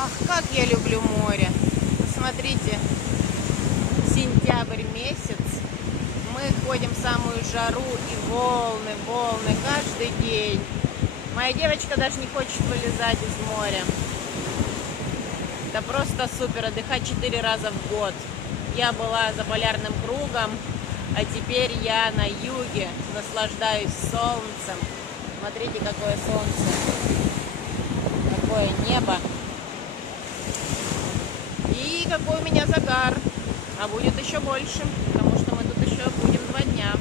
Ах, как я люблю море. Посмотрите, сентябрь месяц. Мы ходим в самую жару и волны, волны каждый день. Моя девочка даже не хочет вылезать из моря. Это просто супер, отдыхать 4 раза в год. Я была за полярным кругом, а теперь я на юге, наслаждаюсь солнцем. Смотрите, какое солнце, какое небо. И какой у меня загар. А будет еще больше, потому что мы тут еще будем 2 дня.